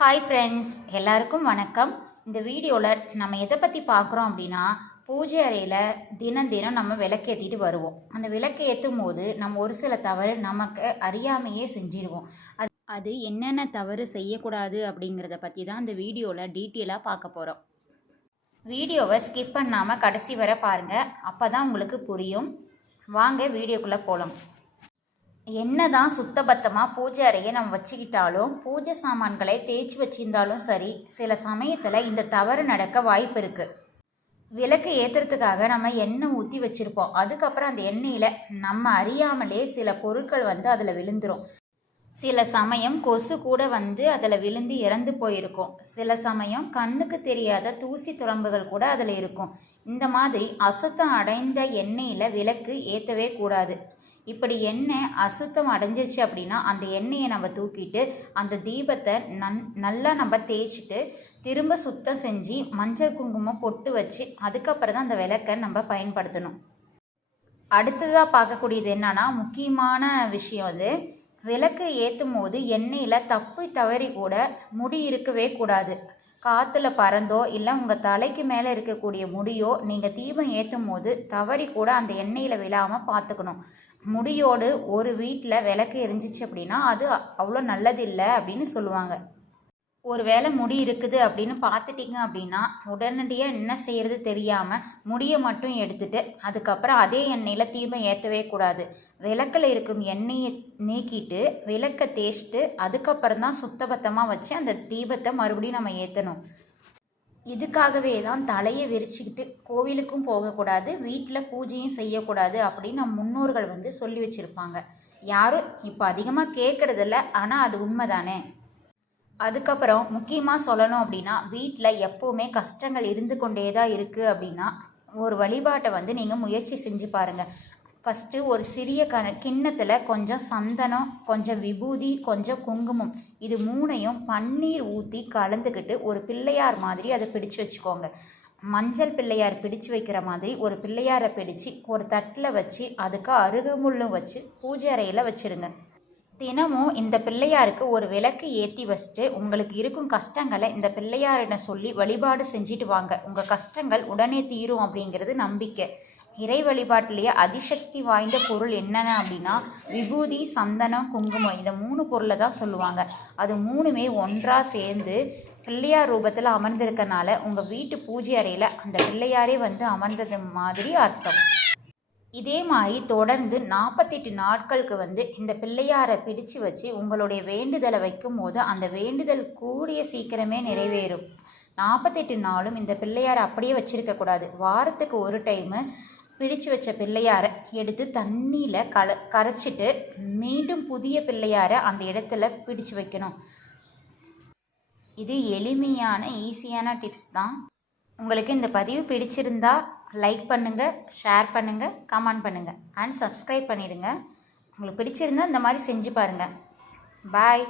Hi friends, எல்லாருக்கும் வணக்கம். இந்த வீடியோவில் நம்ம எதை பற்றி பார்க்குறோம் அப்படின்னா, பூஜை அறையில் தினம் தினம் நம்ம விளக்கேற்றிட்டு வருவோம். அந்த விளக்கு ஏற்றும் போது நம்ம ஒரு சில தவறு நமக்கு அறியாமையே செஞ்சிடுவோம். அது என்னென்ன தவறு செய்யக்கூடாது அப்படிங்கிறத பற்றி தான் இந்த வீடியோவில் டீட்டெயிலாக பார்க்க போகிறோம். வீடியோவை ஸ்கிப் பண்ணாமல் கடைசி வரை பாருங்கள், அப்போ தான் உங்களுக்கு புரியும். வாங்க வீடியோக்குள்ளே போகலாம். என்னதான் சுத்தபத்தமாக பூஜை அறையை நம்ம வச்சுக்கிட்டாலும், பூஜை சாமான்களை தேய்ச்சி வச்சிருந்தாலும் சரி, சில சமயத்தில் இந்த தவறு நடக்க வாய்ப்பு இருக்குது. விளக்கு ஏற்றுறதுக்காக நம்ம எண்ணெய் ஊற்றி வச்சுருப்போம். அதுக்கப்புறம் அந்த எண்ணெயில் நம்ம அறியாமலே சில பொருட்கள் அதில் விழுந்துடும். சில சமயம் கொசு கூட அதில் விழுந்து இறந்து போயிருக்கும். சில சமயம் கண்ணுக்கு தெரியாத தூசி துரம்புகள் கூட அதில் இருக்கும். இந்த மாதிரி அசுத்தம் அடைந்த எண்ணெயில் விளக்கு ஏற்றவே கூடாது. இப்படி எண்ணெய் அசுத்தம் அடைஞ்சிருச்சு அப்படின்னா அந்த எண்ணெயை நம்ம தூக்கிட்டு அந்த தீபத்தை நல்லா நம்ம தேய்ச்சிட்டு திரும்ப சுத்தம் செஞ்சு மஞ்சள் குங்குமம் பொட்டு வச்சு அதுக்கப்புறம் தான் அந்த விளக்கை நம்ம பயன்படுத்தணும். அடுத்ததாக பார்க்கக்கூடியது என்னன்னா, முக்கியமான விஷயம் விளக்கு ஏற்றும் போது எண்ணெயில் தப்பு தவறி கூட முடி இருக்கவே கூடாது. காற்றுல பறந்தோ இல்லை உங்கள் தலைக்கு மேலே இருக்கக்கூடிய முடியோ நீங்கள் தீபம் ஏற்றும் போது தவறி கூட அந்த எண்ணெயில் விழாமல் பார்த்துக்கணும். முடியோடு ஒரு வீட்டில் விளக்கு எரிஞ்சிச்சு அப்படின்னா அது அவ்வளோ நல்லதில்லை அப்படின்னு சொல்லுவாங்க. ஒரு வேளை முடி இருக்குது அப்படின்னு பார்த்துட்டிங்க அப்படின்னா உடனடியாக என்ன செய்கிறது தெரியாமல் முடியை மட்டும் எடுத்துட்டு அதுக்கப்புறம் அதே எண்ணெயில் தீபம் ஏற்றவே கூடாது. விளக்கில் இருக்கும் எண்ணெயை நீக்கிட்டு விளக்கை தேய்ச்சிட்டு அதுக்கப்புறம் தான் சுத்தபத்தமாக வச்சு அந்த தீபத்தை மறுபடியும் நம்ம ஏற்றணும். இதுக்காகவே தான் தலையை விரிச்சுக்கிட்டு கோவிலுக்கும் போகக்கூடாது, வீட்டில் பூஜையும் செய்யக்கூடாது அப்படின்னு நம் முன்னோர்கள் சொல்லி வச்சுருப்பாங்க. யாரும் இப்போ அதிகமாக கேட்குறதில்ல, ஆனால் அது உண்மைதானே. அதுக்கப்புறம் முக்கியமாக சொல்லணும் அப்படின்னா, வீட்டில் எப்போவுமே கஷ்டங்கள் இருந்து கொண்டே தான் இருக்குது அப்படின்னா ஒரு வழிபாட்டை நீங்கள் முயற்சி செஞ்சு பாருங்கள். ஃபஸ்ட்டு ஒரு சிறிய கிண்ணத்தில் கொஞ்சம் சந்தனம், கொஞ்சம் விபூதி, கொஞ்சம் குங்குமம், இது மூணையும் பன்னீர் ஊற்றி கலந்துக்கிட்டு ஒரு பிள்ளையார் மாதிரி அதை பிடிச்சு வச்சுக்கோங்க. மஞ்சள் பிள்ளையார் பிடிச்சு வைக்கிற மாதிரி ஒரு பிள்ளையாரை பிடிச்சி ஒரு தட்டில் வச்சு அதுக்கு அருகமுள்ளும் வச்சு பூஜை அறையில் வச்சுருங்க. தினமும் இந்த பிள்ளையாருக்கு ஒரு விளக்கு ஏற்றி வச்சுட்டு உங்களுக்கு இருக்கும் கஷ்டங்களை இந்த பிள்ளையாரிடம் சொல்லி வழிபாடு செஞ்சுட்டு வாங்க. உங்கள் கஷ்டங்கள் உடனே தீரும் அப்படிங்கிறது நம்பிக்கை. இறை வழிபாட்டிலேயே அதிசக்தி வாய்ந்த பொருள் என்னென்ன அப்படின்னா விபூதி, சந்தனம், குங்குமம், இந்த 3 பொருளை தான் சொல்லுவாங்க. அது 3மே ஒன்றாக சேர்ந்து பிள்ளையார் ரூபத்தில் அமர்ந்திருக்கனால உங்கள் வீட்டு பூஜை அறையில் அந்த பிள்ளையாரே அமர்ந்தது மாதிரி அர்த்தம். இதே மாதிரி தொடர்ந்து 48 நாட்களுக்கு இந்த பிள்ளையாரை பிடிச்சு வச்சு உங்களுடைய வேண்டுதலை வைக்கும் போது அந்த வேண்டுதல் கூடிய சீக்கிரமே நிறைவேறும். 48 நாளும் இந்த பிள்ளையாரை அப்படியே வச்சிருக்கக்கூடாது. வாரத்துக்கு ஒரு டைமு பிடிச்சு வச்ச பிள்ளையாரை எடுத்து தண்ணியில் கரைச்சிட்டு மீண்டும் புதிய பிள்ளையாரை அந்த இடத்துல பிடிச்சு வைக்கணும். இது எளிமையான ஈஸியான டிப்ஸ் தான். உங்களுக்கு இந்த பதிவு பிடிச்சிருந்தா லைக் பண்ணுங்கள், ஷேர் பண்ணுங்கள், கமெண்ட் பண்ணுங்கள் அண்ட் சப்ஸ்கிரைப் பண்ணிடுங்க. உங்களுக்கு பிடிச்சிருந்தா இந்த மாதிரி செஞ்சு பாருங்கள். பாய்.